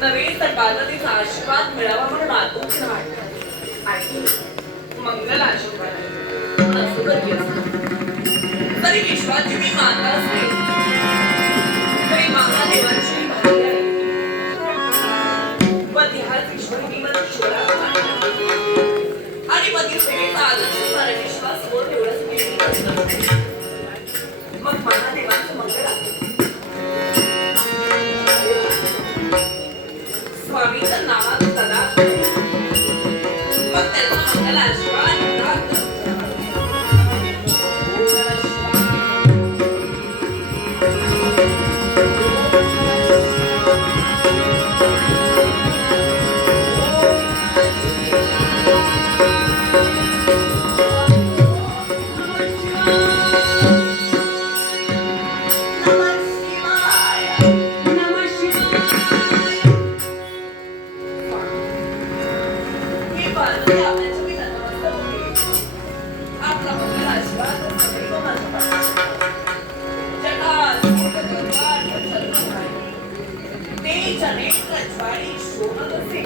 नवीन तर आशीर्वाद मिळावा म्हणून आतून वाटत. मंगल आशीर्वाद. असतो तरी विश्वाची मी माता असते तरी महादेवाची भारी मला आणि पती सेवेचा आदर्श विश्वास वर मग मग त्याचा ते जनेत्र शोभत असे.